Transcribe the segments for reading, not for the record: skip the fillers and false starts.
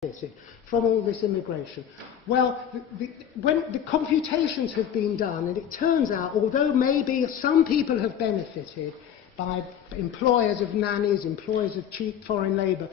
benefited from all this immigration? Well, when the computations have been done, and it turns out, although maybe some people have benefited by employers of nannies, employers of cheap foreign labour,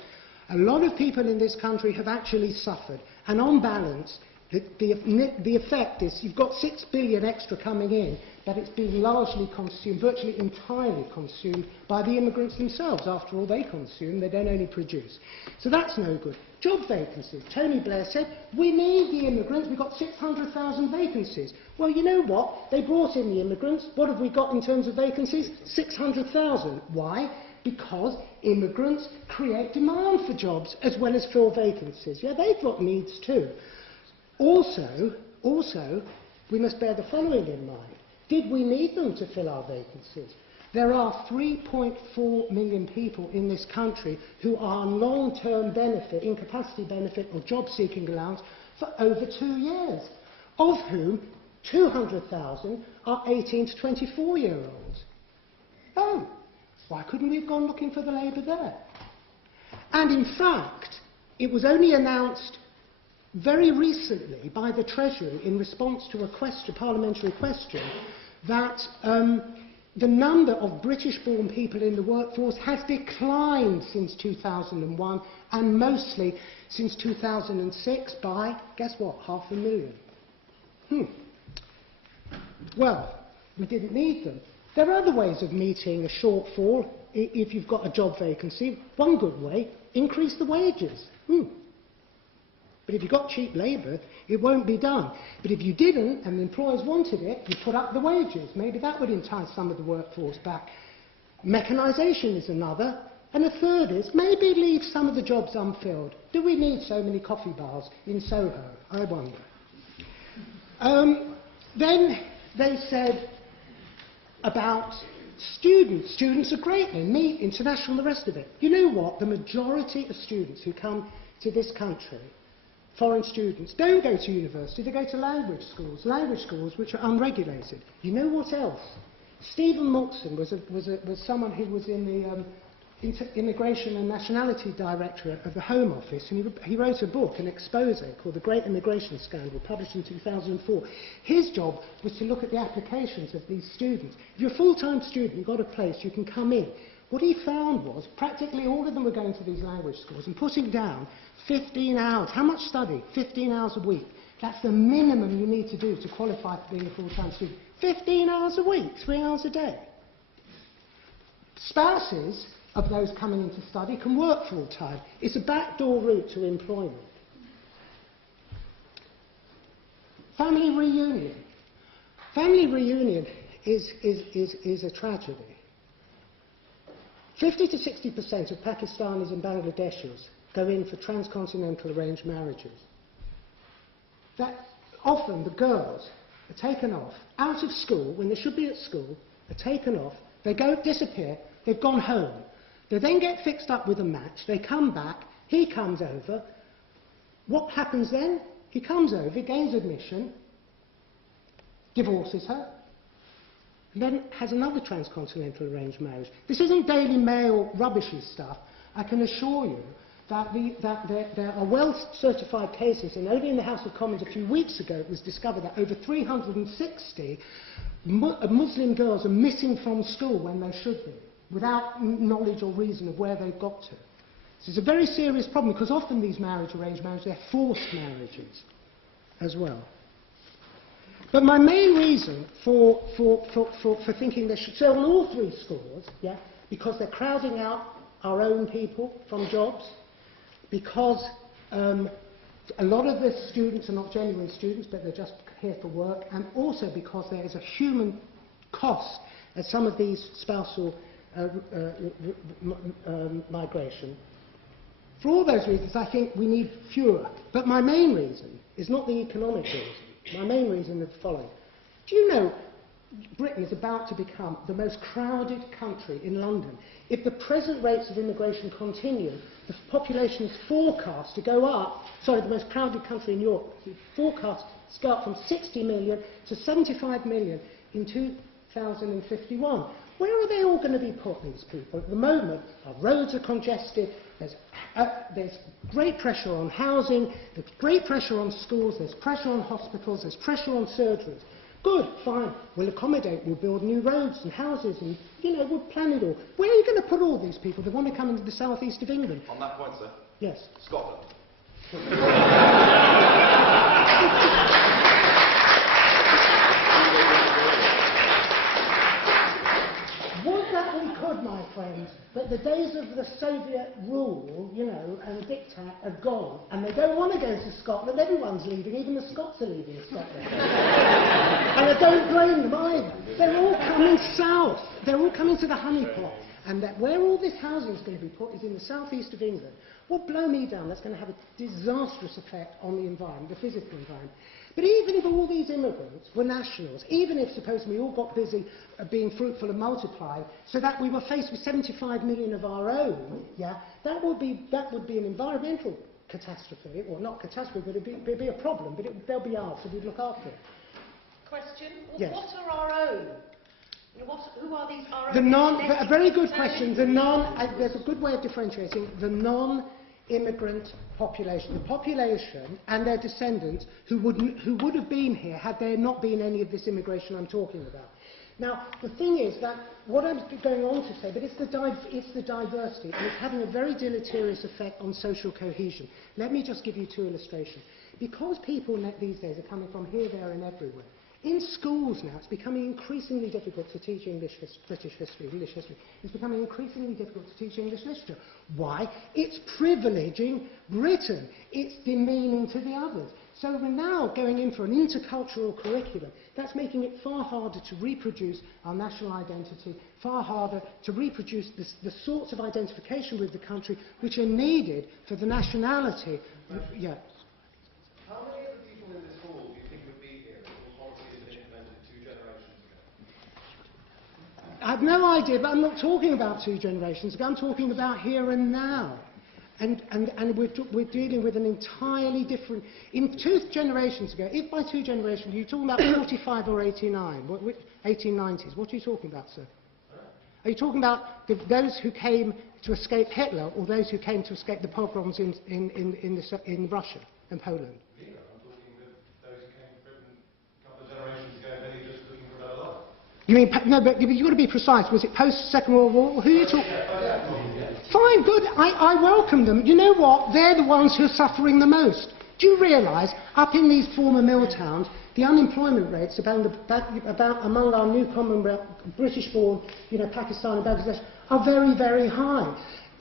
a lot of people in this country have actually suffered. And on balance, the effect is you've got 6 billion extra coming in, but it's being largely consumed, virtually entirely consumed by the immigrants themselves. After all, they consume, they don't only produce. So that's no good. Job vacancies. Tony Blair said, we need the immigrants, we've got 600,000 vacancies. Well, you know what? They brought in the immigrants. What have we got in terms of vacancies? 600,000. Why? Because immigrants create demand for jobs as well as fill vacancies. Yeah, they've got needs too. Also, we must bear the following in mind. Did we need them to fill our vacancies? There are 3.4 million people in this country who are on long-term benefit, incapacity benefit or job-seeking allowance for over 2 years, of whom 200,000 are 18 to 24-year-olds. Oh, why couldn't we have gone looking for the labour there? And in fact, it was only announced very recently by the Treasury in response to a parliamentary question that the number of British-born people in the workforce has declined since 2001 and mostly since 2006 by, guess what, 500,000. Well, we didn't need them. There are other ways of meeting a shortfall if you've got a job vacancy. One good way, increase the wages. But if you've got cheap labour, it won't be done. But if you didn't, and the employers wanted it, you put up the wages. Maybe that would entice some of the workforce back. Mechanisation is another. And a third is, maybe leave some of the jobs unfilled. Do we need so many coffee bars in Soho? I wonder. Then they said about students. Students are great. They meet, international, the rest of it. You know what? The majority of students who come to this country, foreign students, don't go to university, they go to language schools which are unregulated. You know what else? Stephen Moxon was someone who was in the Immigration and Nationality Directorate of the Home Office, and he wrote a book, an expose called The Great Immigration Scandal, published in 2004. His job was to look at the applications of these students. If you're a full-time student, you've got a place, you can come in. What he found was practically all of them were going to these language schools and putting down 15 hours. How much study? 15 hours a week. That's the minimum you need to do to qualify for being a full-time student. 15 hours a week, 3 hours a day. Spouses of those coming in to study can work full-time. It's a backdoor route to employment. Family reunion. Family reunion is a tragedy. 50 to 60% of Pakistanis and Bangladeshis go in for transcontinental arranged marriages. That often the girls are taken off out of school when they should be at school, are taken off, they go disappear, they've gone home. They then get fixed up with a match, they come back, he comes over. What happens then? He comes over, gains admission, divorces her, and then has another transcontinental arranged marriage. This isn't Daily Mail rubbishy stuff. I can assure you that there are well-certified cases, and only in the House of Commons a few weeks ago it was discovered that over 360 Muslim girls are missing from school when they should be, without knowledge or reason of where they've got to. This is a very serious problem, because often these arranged marriages, they're forced marriages as well. But my main reason for thinking they should, so on all three scores, yeah, because they're crowding out our own people from jobs, because a lot of the students are not genuine students, but they're just here for work, and also because there is a human cost at some of these spousal migration. For all those reasons, I think we need fewer. But my main reason is not the economic reason. My main reason is the following. Do you know Britain is about to become the most crowded country in London? If the present rates of immigration continue, the population is forecast to go up, sorry, the most crowded country in Europe, forecast to go up from 60 million to 75 million in 2051. Where are they all going to be put, these people? At the moment, our roads are congested, there's great pressure on housing, there's great pressure on schools, there's pressure on hospitals, there's pressure on surgeries. Good, fine, we'll accommodate, we'll build new roads and houses and, we'll plan it all. Where are you going to put all these people that want to come into the southeast of England? On that point, sir? Yes. Scotland. Would that we could, my friends, but the days of the Soviet rule, and diktat are gone, and they don't want to go to Scotland. Everyone's leaving, even the Scots are leaving Scotland. And I don't blame them either. They're all coming south. They're all coming to the honeypot. And that where all this housing is going to be put is in the southeast of England. Well, blow me down, that's going to have a disastrous effect on the environment, the physical environment. But even if all these immigrants were nationals, even if, suppose we all got busy being fruitful and multiplying, so that we were faced with 75 million of our own, that would be an environmental catastrophe, or not catastrophe, but it'd be a problem, but they'll be ours, so we'd look after it. Question? Yes. What are our own? Who are these our The own? a very good question. There's a good way of differentiating the non-immigrant population, the population and their descendants who would have been here had there not been any of this immigration I'm talking about. Now, the thing is that what I'm going on to say, but it's the diversity, and it's having a very deleterious effect on social cohesion. Let me just give you two illustrations. Because people these days are coming from here, there and everywhere, in schools now, it's becoming increasingly difficult to teach British history. It's becoming increasingly difficult to teach English literature. Why? It's privileging Britain. It's demeaning to the others. So we're now going in for an intercultural curriculum. That's making it far harder to reproduce our national identity, far harder to reproduce the sorts of identification with the country which are needed for the nationality. Yeah. How many of the people in this hall do you think would be here if the policy had been implemented 2 generations ago? I have no idea, but I'm not talking about 2 generations ago. I'm talking about here and now. And we're dealing with an entirely different... In 2 generations ago, if by 2 generations you're talking about 45 or 89, 1890s, what are you talking about, sir? Are you talking about those who came to escape Hitler or those who came to escape the pogroms in Russia and Poland? Neither. I'm talking that those who came to Britain a couple of generations ago, many just looking for a better life. You mean, no, but you've got to be precise. Was it post-Second World War? Who are you talking about? Fine, good. I welcome them. You know what? They're the ones who are suffering the most. Do you realise, up in these former mill towns, the unemployment rates about among our new Commonwealth, British-born, Pakistan and Bangladesh, are very, very high.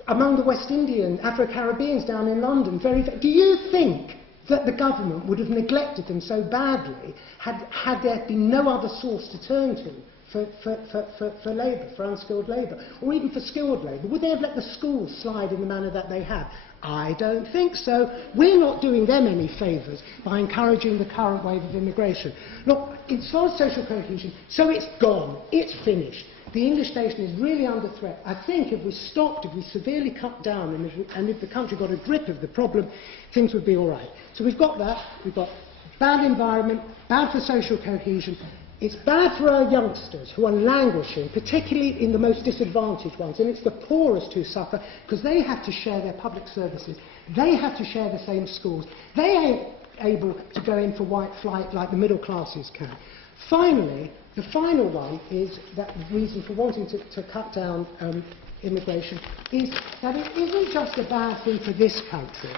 Among the West Indian, Afro-Caribbeans down in London, do you think that the government would have neglected them so badly had there been no other source to turn to for labour, for unskilled labour, or even for skilled labour? Would they have let the schools slide in the manner that they have? I don't think so. We're not doing them any favours by encouraging the current wave of immigration. Look, as far as social cohesion, so it's gone, it's finished. The English nation is really under threat. I think if we stopped, if we severely cut down, and if the country got a grip of the problem, things would be all right. So we've got that. We've got bad environment, bad for social cohesion. It's bad for our youngsters who are languishing, particularly in the most disadvantaged ones. And it's the poorest who suffer because they have to share their public services. They have to share the same schools. They ain't able to go in for white flight like the middle classes can. Finally, the final one is that the reason for wanting to cut down immigration is that it isn't just a bad thing for this country.